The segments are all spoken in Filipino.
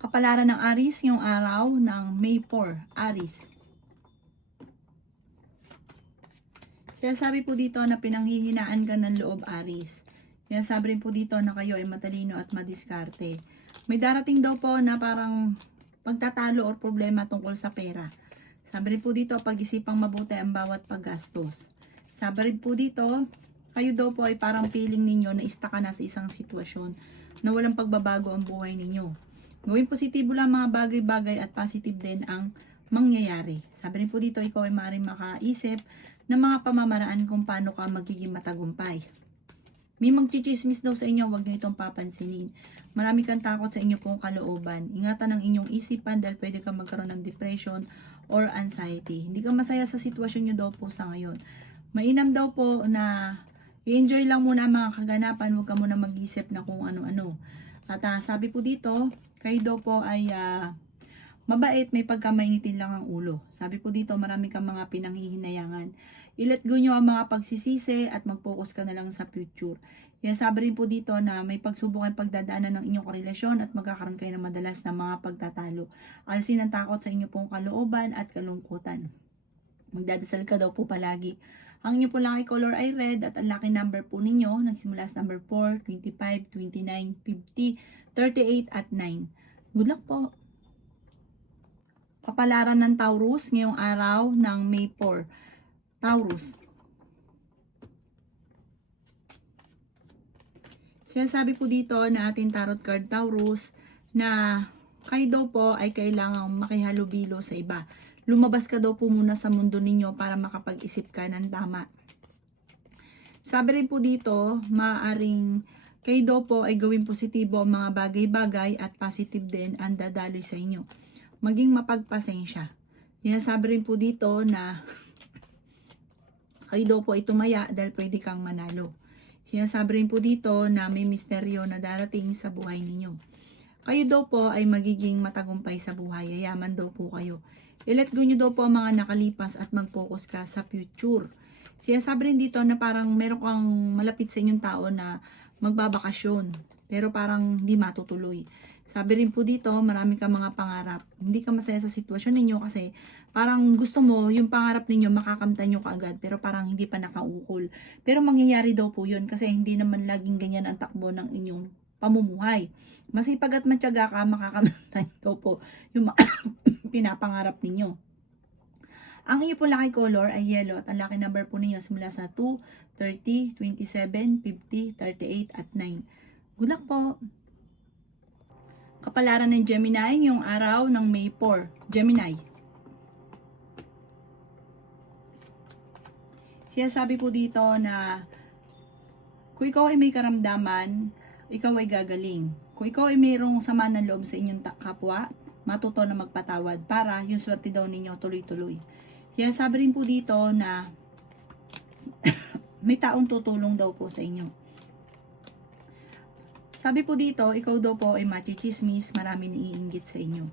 Kapalaran ng Aries ngayong araw ng May 4, Aries. Kaya sabi po dito na pinanghihinaan ka ng loob, Aries. Kaya sabi rin po dito na kayo ay matalino at madiskarte. May darating daw po na parang pagtatalo or problema tungkol sa pera. Sabi rin po dito, pag-isipang mabuti ang bawat paggastos. Sabi rin po dito, kayo daw po ay parang feeling ninyo na istaka na sa isang sitwasyon na walang pagbabago ang buhay ninyo. Gawin positibo lang mga bagay-bagay at positive din ang mangyayari. Sabi rin po dito, ikaw ay maaaring makaisip ng mga pamamaraan kung paano ka magiging matagumpay. May magchichismis daw sa inyo, huwag nyo itong papansinin. Marami kang takot sa inyo pong kalooban. Ingatan ang inyong isipan dahil pwede kang magkaroon ng depression or anxiety. Hindi ka masaya sa sitwasyon nyo daw po sa ngayon. Mainam daw po na i-enjoy lang muna ang mga kaganapan, huwag ka muna mag-isip na kung ano-ano. At sabi po dito, kayo daw po ay mabait, may pagkamainitin lang ang ulo. Sabi po dito, marami kang mga pinanghihinayangan. I-let go nyo ang mga pagsisisi at mag-focus ka na lang sa future. Kaya sabi rin po dito na may pagsubok at pagdadaanan ng inyong karelasyon at magkakaroon kayo ng madalas na mga pagtatalo. Alisin ang takot sa inyo pong kalooban at kalungkutan. Magdadasal ka daw po palagi. Ang inyo po lucky color ay red at ang lucky number po ninyo nagsimula sa number 4, 25, 29, 50, 38 at 9. Good luck po! Kapalaran ng Taurus ngayong araw ng May 4. Taurus. Sinasabi po dito na ating tarot card Taurus na kayo daw po ay kailangang makihalubilo sa iba. Lumabas ka daw po muna sa mundo ninyo para makapag-isip ka ng tama. Sabi rin po dito, maaaring kayo daw po ay gawin positibo ang mga bagay-bagay at positive din ang dadaloy sa inyo. Maging mapagpasensya. Yan sabi rin po dito na kayo daw po ay tumaya dahil pwede kang manalo. Sinasabi rin po dito na may misteryo na darating sa buhay ninyo. Kayo daw po ay magiging matagumpay sa buhay. Yayaman daw po kayo. I-let go nyo daw po ang mga nakalipas at mag-focus ka sa future. Sinasabi rin dito na parang meron kang malapit sa inyong tao na magbabakasyon. Pero parang hindi matutuloy. Sabi rin po dito, marami kang mga pangarap. Hindi ka masaya sa sitwasyon ninyo kasi parang gusto mo, yung pangarap ninyo makakamtan nyo kaagad pero parang hindi pa nakaukol. Pero mangyayari daw po yun kasi hindi naman laging ganyan ang takbo ng inyong pamumuhay. Masipag at matyaga ka, makakamtan daw po yung pinapangarap ninyo. Ang inyo po lucky color ay yellow at ang lucky number po ninyo simula sa 2, 30, 27, 50, 38 at 9. Good luck po! Kapalaran ng Gemini ngayong araw ng May 4. Gemini. Sinasabi po dito na kung ikaw ay may karamdaman, ikaw ay gagaling. Kung ikaw ay mayroong sama ng loob sa inyong kapwa, matuto na magpatawad para yung swerte daw ninyo tuloy-tuloy. Kaya sabi rin po dito na may taong tutulong daw po sa inyo. Sabi po dito, ikaw daw po ay machichismis, marami naiinggit sa inyo.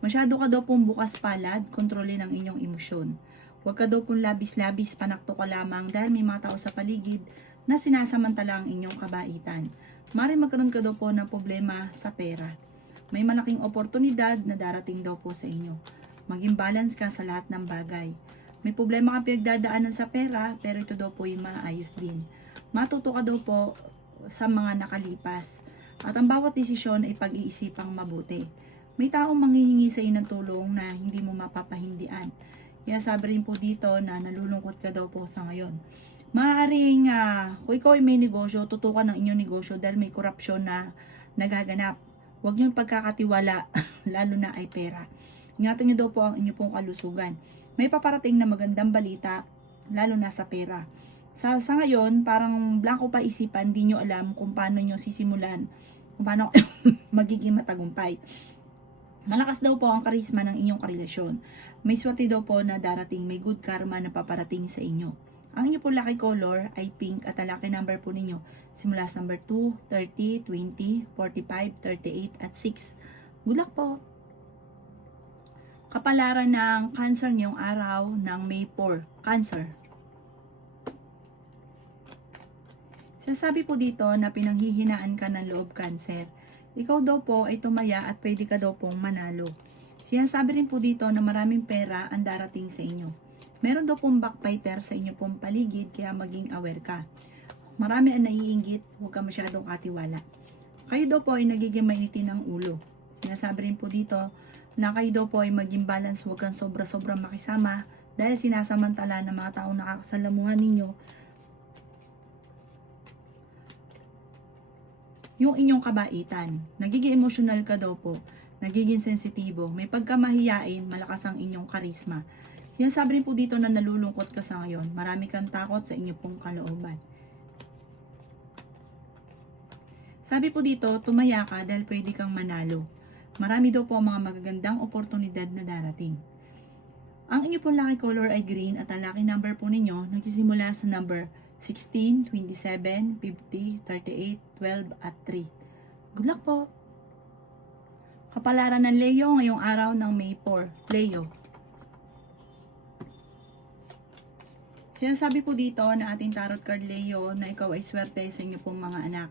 Masyado ka daw pong bukas palad, kontrolin ang inyong emosyon. Huwag ka daw pong labis-labis, panakto ka lamang dahil may mga tao sa paligid na sinasamantala ang inyong kabaitan. Maaaring magkaroon ka daw po ng problema sa pera. May malaking oportunidad na darating daw po sa inyo. Maging balance ka sa lahat ng bagay. May problema ka pinagdadaanan sa pera, pero ito daw po yung maayos din. Matuto ka daw po sa mga nakalipas. At ang bawat desisyon ay pag-iisipang mabuti. May taong manghihingi sa iyo ng tulong na hindi mo mapapahindian. Kaya sabi rin po dito na nalulungkot ka daw po sa ngayon. Maaaring kung ikaw ay may negosyo, tutukan ng inyong negosyo dahil may korupsyon na nagaganap. Huwag niyong pagkakatiwala, lalo na ay pera. Ingatan niyo daw po ang inyong pong kalusugan. May paparating na magandang balita, lalo na sa pera. Sa ngayon, parang blanco pa isipan, di nyo alam kung paano nyo sisimulan, kung paano magiging matagumpay. Malakas daw po ang karisma ng inyong karelasyon. May swerte daw po na darating, may good karma na paparating sa inyo. Ang inyo po lucky color ay pink at ang lucky number po ninyo simula sa number 2, 30, 20, 45, 38 at 6. Good luck po! Kapalaran ng Cancer ngayong araw ng May 4. Cancer. Sasabi po dito na pinanghihinaan ka ng loob, Cancer. ikaw daw po ay tumaya at pwede ka daw pong manalo. Sinasabi rin po dito na maraming pera ang darating sa inyo. Meron daw pong backbiter sa inyo pong paligid, kaya maging aware ka. Marami ang naiinggit, huwag ka masyadong katiwala. Kayo daw po ay nagiging mainitin ng ulo. Sinasabi rin po dito na kayo daw po ay maging balance, huwag kang sobra-sobra makisama dahil sinasamantala ng mga taong nakakasalamuhan ninyo yung inyong kabaitan. Nagiging emotional ka daw po, nagiging sensitibo, may pagkamahiyain, malakas ang inyong karisma. Sinasabi rin po dito na nalulungkot ka sa ngayon, marami kang takot sa inyong pong kalooban. Sabi po dito, tumaya ka dahil pwede kang manalo. Marami daw po mga magagandang oportunidad na darating. Ang inyong pong lucky color ay green at ang lucky number po ninyo nagsisimula sa number 16, 27, 50, 38, 12 at 3. Good luck po! Kapalaran ng Leo ngayong araw ng May 4. Leo. Sinasabi po dito na ating tarot card Leo na ikaw ay swerte sa inyo pong mga anak.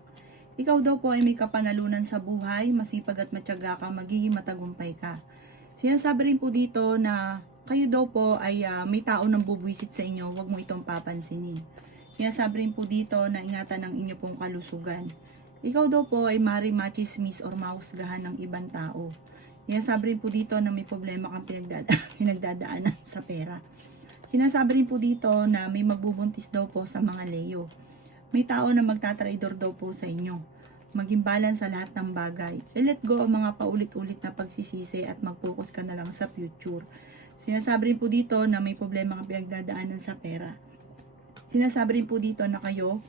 Ikaw daw po ay may kapanalunan sa buhay, masipag at matyaga ka, magiging matagumpay ka. Sinasabi rin po dito na kayo daw po ay may tao nang bubwisit sa inyo, huwag mo itong papansinin. Sinasabi rin po dito na ingatan ang inyo pong kalusugan. Ikaw daw po ay mari machismis or mahusgahan ng ibang tao. Sinasabi rin po dito na may problema kang pinagdadaanan sa pera. Sinasabi rin po dito na may magbubuntis daw po sa mga Leo. May tao na magtatraidor daw po sa inyo. Maging balance sa lahat ng bagay. I-let go ang mga paulit-ulit na pagsisisi at mag-focus ka na lang sa future. Sinasabi rin po dito na may problema kang pinagdadaanan sa pera. Sinasabi rin po dito na kayo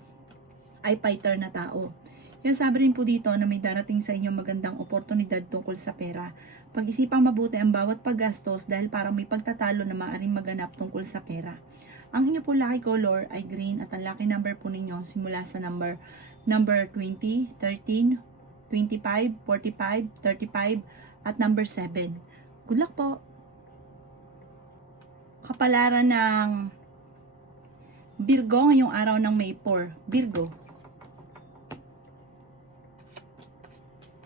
ay fighter na tao. Sinasabi rin po dito na may darating sa inyo magandang oportunidad tungkol sa pera. Pag-isipang mabuti ang bawat paggastos dahil parang may pagtatalo na maaaring maganap tungkol sa pera. Ang inyo po lucky color ay green at ang lucky number po ninyo simula sa number 20, 13, 25, 45, 35 at number 7. Good luck po! Kapalaran ng Virgo ngayong araw ng May 4. Virgo.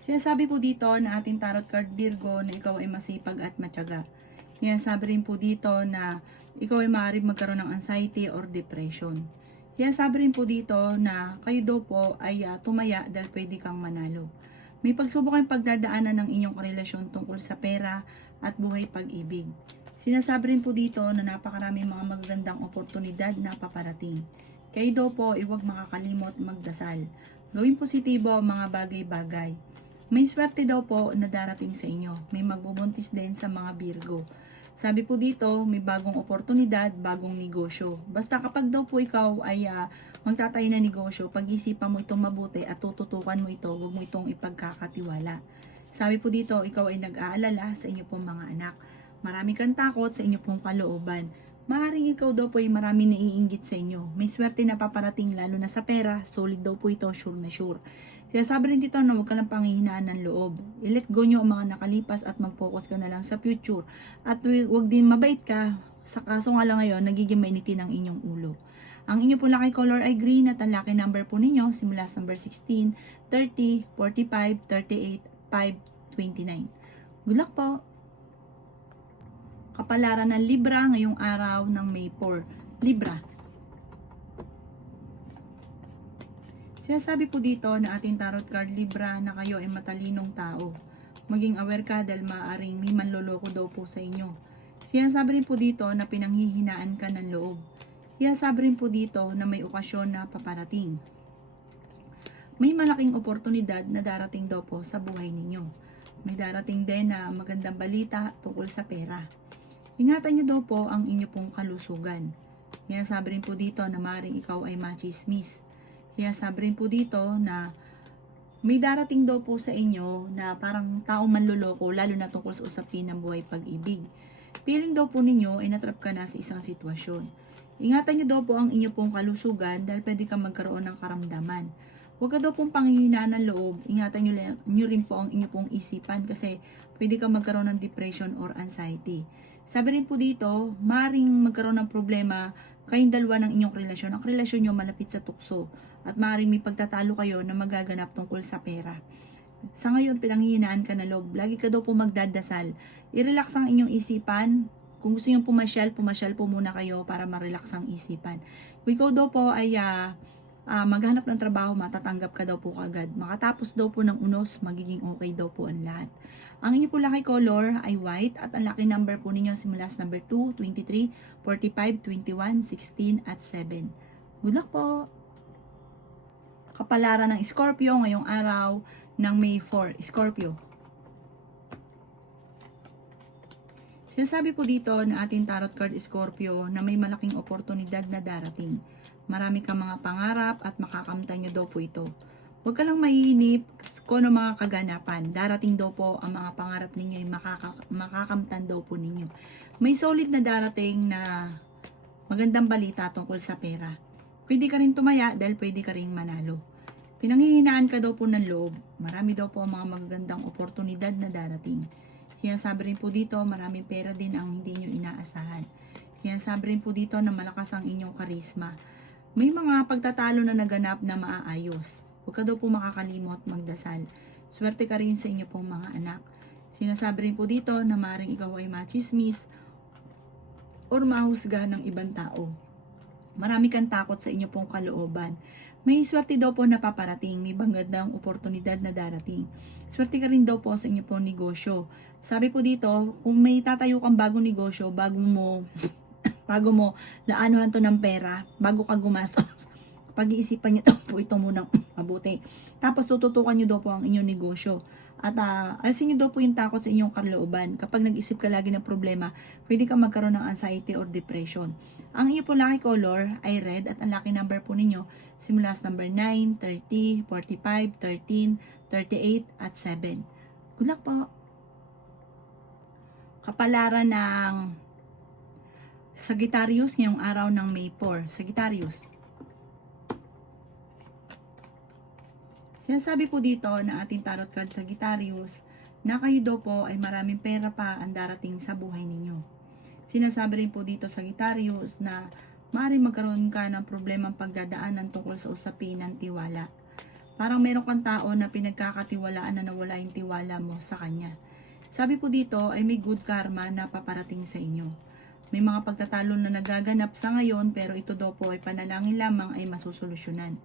Sinasabi po dito na ating tarot card Virgo na ikaw ay masipag at matyaga. Sinasabi rin po dito na ikaw ay maaaring magkaroon ng anxiety or depression. Sinasabi rin po dito na kayo daw po ay tumaya dahil pwede kang manalo. May pagsubok kayong pagdadaanan ng inyong relasyon tungkol sa pera at buhay pag-ibig. Sinasabi rin po dito na napakaraming mga magagandang oportunidad na paparating. Kayo daw po ay huwag makakalimot magdasal. Gawing positibo ang mga bagay-bagay. May swerte daw po na darating sa inyo. May magbubuntis din sa mga Virgo. Sabi po dito, may bagong oportunidad, bagong negosyo. Basta kapag daw po ikaw ay magtatayo na negosyo, pag-isipan mo itong mabuti at tututukan mo ito, huwag mo itong ipagkakatiwala. Sabi po dito, ikaw ay nag-aalala sa inyo pong mga anak. Marami kang takot sa inyo pong kalooban. Maaaring ikaw daw po ay marami naiinggit sa inyo. May swerte na paparating lalo na sa pera, solid daw po ito, sure na sure. Sinasabi rin dito na huwag ka lang panghihinaan ng loob. I-let go nyo ang mga nakalipas at mag-focus ka na lang sa future. At huwag din mabait ka, sa kaso nga lang ngayon, nagiging mainitin ang inyong ulo. Ang inyo po lucky color ay green at ang lucky number po ninyo simula sa number 16, 30, 45, 38, 5, 29. Good luck po! Kapalaran ng Libra ngayong araw ng May 4. Libra. Sinasabi po dito na ating tarot card Libra na kayo ay matalinong tao. Maging aware ka dahil maaaring may manloloko daw po sa inyo. Sinasabi rin po dito na pinanghihinaan ka ng loob. Sinasabi rin po dito na may okasyon na paparating. May malaking oportunidad na darating daw po sa buhay ninyo. May darating din na magandang balita tungkol sa pera. Ingatan nyo daw po ang inyo pong kalusugan. Sinasabi rin po dito na maaaring ikaw ay machismis. Sinasabi rin po dito na may darating daw po sa inyo na parang taong manloloko lalo na tungkol sa usapin ng buhay pag-ibig. Feeling daw po ninyo ay natrap ka na sa isang sitwasyon. Ingatan nyo daw po ang inyo pong kalusugan dahil pwede kang magkaroon ng karamdaman. Huwag ka daw pong panghihinaan ng loob. Ingatan nyo rin po ang inyo pong isipan kasi pwede kang magkaroon ng depression or anxiety. Sabi rin po dito, maaaring magkaroon ng problema kayong dalawa ng inyong relasyon. Ang relasyon nyo malapit sa tukso at maaaring may pagtatalo kayo na magaganap tungkol sa pera. Sa ngayon, pinanghihinaan ka na loob. Lagi ka daw po magdadasal. I-relax ang inyong isipan. Kung gusto nyo pumasyal po muna kayo para ma-relax ang isipan. Kung ikaw daw po ay maghanap ng trabaho, matatanggap ka daw po kagad. Makatapos daw po ng unos, magiging okay daw po ang lahat. Ang inyo po lucky color ay white at ang lucky number po ninyo simula sa number 2, 23, 45, 21, 16 at 7. Good luck po! Kapalaran ng Scorpio ngayong araw ng May 4. Scorpio. Sinasabi po dito na ating tarot card Scorpio na may malaking oportunidad na darating. Marami kang mga pangarap at makakamtan nyo daw po ito. Huwag ka lang maiinip kung ano mga kaganapan. Darating daw po ang mga pangarap ninyo ay makakamtan daw po ninyo. May solid na darating na magandang balita tungkol sa pera. Pwede ka rin tumaya dahil pwede ka rin manalo. Pinanghihinaan ka daw po ng loob. Marami daw po ang mga magagandang oportunidad na darating. Sinasabi rin po dito, maraming pera din ang hindi nyo inaasahan. Sinasabi rin po dito na malakas ang inyong karisma. May mga pagtatalo na naganap na maaayos. Huwag ka daw po makakalimot magdasal. Swerte ka rin sa inyo pong mga anak. Sinasabi rin po dito na maaaring ikaw ay machismis or mahusga ng ibang tao. Marami kang takot sa inyo pong kalooban. May swerte daw po na paparating, may magandang oportunidad na darating. Swerte ka rin daw po sa inyo pong negosyo. Sabi po dito, kung may tatayo kang bagong negosyo, bago mo laanuhan to ng pera, bago ka gumastos, pag-iisipan niyo po ito munang mabuti. Tapos tututukan niyo daw po ang inyong negosyo. At alisin niyo daw po yung takot sa inyong kalooban. Kapag nag-isip ka lagi ng problema, pwede kang magkaroon ng anxiety or depression. Ang inyo po lucky color ay red at ang lucky number po ninyo simula sa number 9, 30, 45, 13, 38 at 7. Good luck po! Kapalaran ng Sagittarius ngayong araw ng May 4. Sagittarius. Sinasabi po dito na ating tarot card Sagittarius na kayo daw po ay maraming pera pa ang darating sa buhay ninyo. Sinasabi rin po dito Sagittarius na maaaring magkaroon ka ng problemang pagdadaanan tungkol sa usapin ng tiwala. Parang meron kang tao na pinagkakatiwalaan na nawala yung tiwala mo sa kanya. Sabi po dito ay may good karma na paparating sa inyo. May mga pagtatalo na nagaganap sa ngayon pero ito daw po ay panalangin lamang ay masusolusyonan.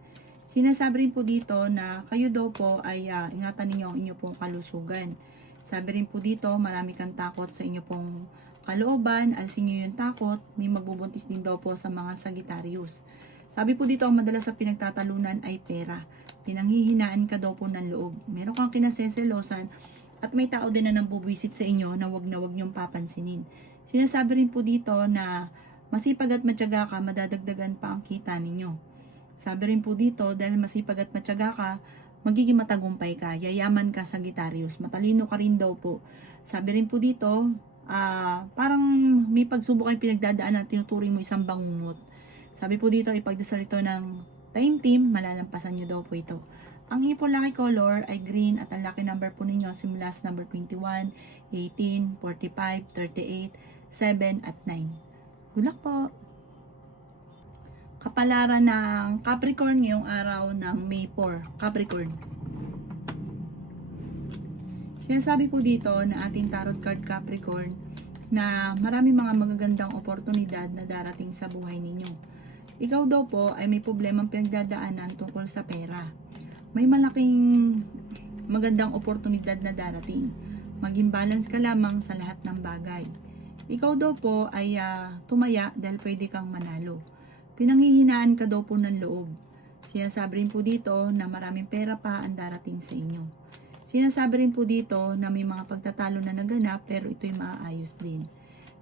Sinasabi rin po dito na kayo daw po ay ingatan ninyo ang inyo pong kalusugan. Sabi rin po dito marami kang takot sa inyo pong kalooban, alisin nyo yung takot, may magbubuntis din daw po sa mga Sagittarius. Sabi po dito, ang madalas sa pinagtatalunan ay pera. Pinanghihinaan ka daw po ng loob. Meron kang kinaseselosan at may tao din na nambubwisit sa inyo na wag nyong papansinin. Sinasabi rin po dito na masipag at matyaga ka, madadagdagan pa ang kita ninyo. Sabi rin po dito, dahil masipag at matyaga ka, magiging matagumpay ka, yayaman ka Sagittarius, matalino ka rin daw po. Sabi rin po dito, parang may pagsubok ay pinagdadaan na tinuturing mo isang bangungot. Sabi po dito, ipagdasal ito ng time team, malalampasan nyo daw po ito. Ang inyo po lucky color ay green at ang lucky number po ninyo simula sa number 21, 18, 45, 38, 7 at 9. Good luck po! Kapalaran ng Capricorn ngayong araw ng May 4. Capricorn. Sinasabi po dito na ating tarot card Capricorn na marami mga magagandang oportunidad na darating sa buhay ninyo. Ikaw daw po ay may problemang pinagdadaanan tungkol sa pera. May malaking magandang oportunidad na darating. Maging balance ka lamang sa lahat ng bagay. Ikaw daw po ay tumaya dahil pwede kang manalo. Pinanghihinaan ka daw po ng loob. Sinasabi rin po dito na maraming pera pa ang darating sa inyo. Sinasabi rin po dito na may mga pagtatalo na naganap pero ito'y maaayos din.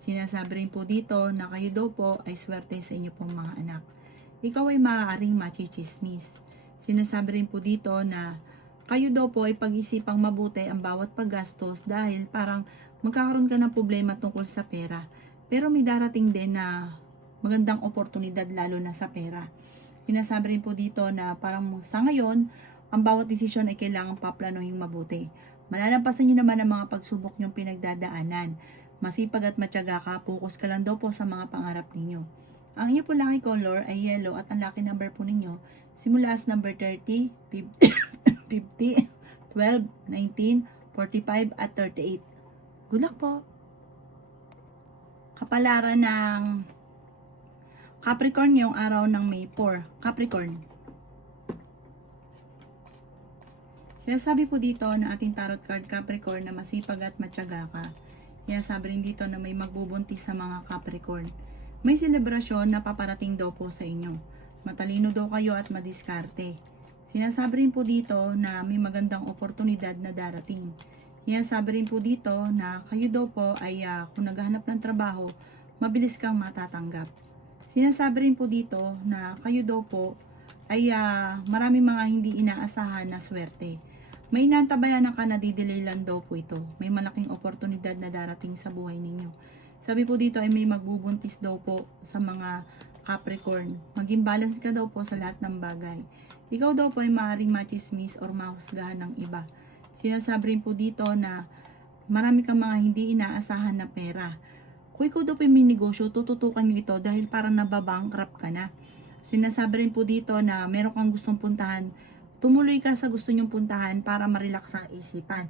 Sinasabi rin po dito na kayo daw po ay swerte sa inyo pong mga anak. Ikaw ay maaaring machichismis. Sinasabi rin po dito na kayo daw po ay pag-isipang mabuti ang bawat paggastos dahil parang magkakaroon ka ng problema tungkol sa pera. Pero may darating din na magandang oportunidad lalo na sa pera. Sinasabi rin po dito na parang sa ngayon, ang bawat desisyon ay kailangang paplanuhin mabuti. Malalampasan nyo naman ang mga pagsubok nyong pinagdadaanan. Masipag at matyaga ka, focus ka lang daw po sa mga pangarap ninyo. Ang inyo po lucky color ay yellow at ang lucky number po ninyo simula sa number 30, 50, 50, 12, 19, 45, at 38. Good luck po. Kapalaran ng Capricorn ngayong araw ng May 4. Capricorn. Sinasabi po dito na ating tarot card Capricorn na masipag at matyaga ka. Sinasabi rin dito na may magbubuntis sa mga Capricorn. May selebrasyon na paparating daw po sa inyo. Matalino daw kayo at madiskarte. Sinasabi rin po dito na may magandang oportunidad na darating. Sinasabi rin po dito na kayo daw po ay kung naghahanap ng trabaho, mabilis kang matatanggap. Sinasabi rin po dito na kayo daw po ay maraming mga hindi inaasahan na swerte. May inantabayan ka na didelay lang daw po ito. May malaking oportunidad na darating sa buhay ninyo. Sabi po dito ay may magbubuntis daw po sa mga Capricorn. Maging balance ka daw po sa lahat ng bagay. Ikaw daw po ay maaaring machismis or mahusgahan ng iba. Sinasabi rin po dito na marami kang mga hindi inaasahan na pera. Kung ikaw daw po may negosyo, tututukan nyo ito dahil parang nababankrupt ka na. Sinasabi rin po dito na meron kang gustong puntahan, tumuloy ka sa gusto nyong puntahan para ma-relax ang isipan.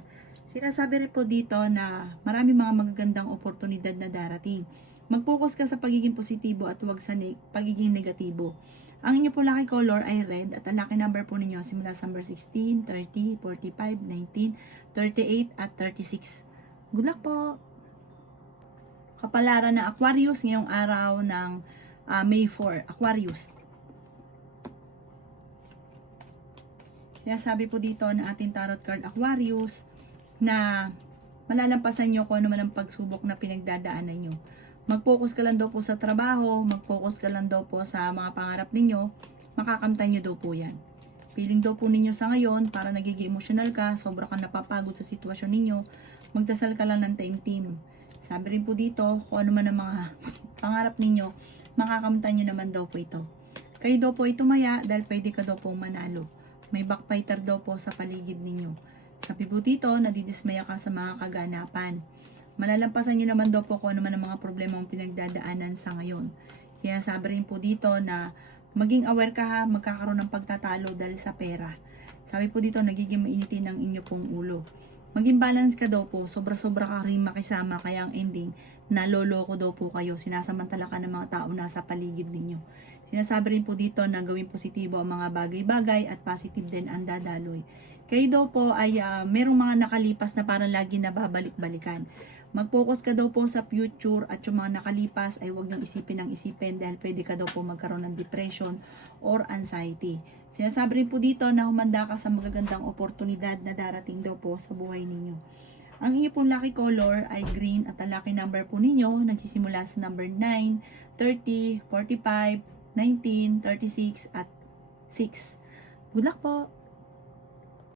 Sinasabi rin po dito na marami mga magagandang oportunidad na darating. Mag-focus ka sa pagiging positibo at huwag sa pagiging negatibo. Ang inyo po lucky color ay red at ang lucky number po ninyo simula sa number 16, 30, 45, 19, 38 at 36. Good luck po! Kapalaran na Aquarius ngayong araw ng May 4. Aquarius. Sinasabi po dito na ating tarot card Aquarius na malalampasan nyo kung ano man ang pagsubok na pinagdadaanan nyo. Mag-focus ka lang daw po sa trabaho, mag-focus ka lang daw po sa mga pangarap ninyo, makakamtan nyo daw po yan. Feeling daw po ninyo sa ngayon, para nagiging emotional ka, sobra ka napapagod sa sitwasyon ninyo, magdasal ka lang ng team. Sabi rin po dito, kung ano man ang mga pangarap ninyo, makakamtan nyo naman daw po ito. Kayo daw po ay tumaya dahil pwede ka daw po manalo. May backfighter daw po sa paligid ninyo. Sabi po dito, nadidismaya ka sa mga kaganapan. Malalampasan nyo naman daw po kung ano man ang mga problema mong pinagdadaanan sa ngayon. Kaya sabi rin po dito na maging aware ka ha, magkakaroon ng pagtatalo dahil sa pera. Sabi po dito, nagiging mainitin ang inyo pong ulo. Maging balance ka daw po, sobra-sobra ka rin makisama, kaya ang ending, naloloko daw po kayo, sinasamantala ka ng mga tao nasa paligid ninyo. Sinasabi rin po dito na gawing positibo ang mga bagay-bagay at positive din ang dadaloy. Kayo daw po ay merong mga nakalipas na parang lagi nababalik-balikan. Mag-focus ka daw po sa future at yung mga nakalipas ay huwag niyong isipin ng isipin dahil pwede ka daw po magkaroon ng depression or anxiety. Sinasabi rin po dito na humanda ka sa magagandang oportunidad na darating daw po sa buhay ninyo. Ang inyo pong lucky color ay green at ang lucky number po ninyo nagsisimula sa number 9, 30, 45, 19, 36 at 6. Good luck po!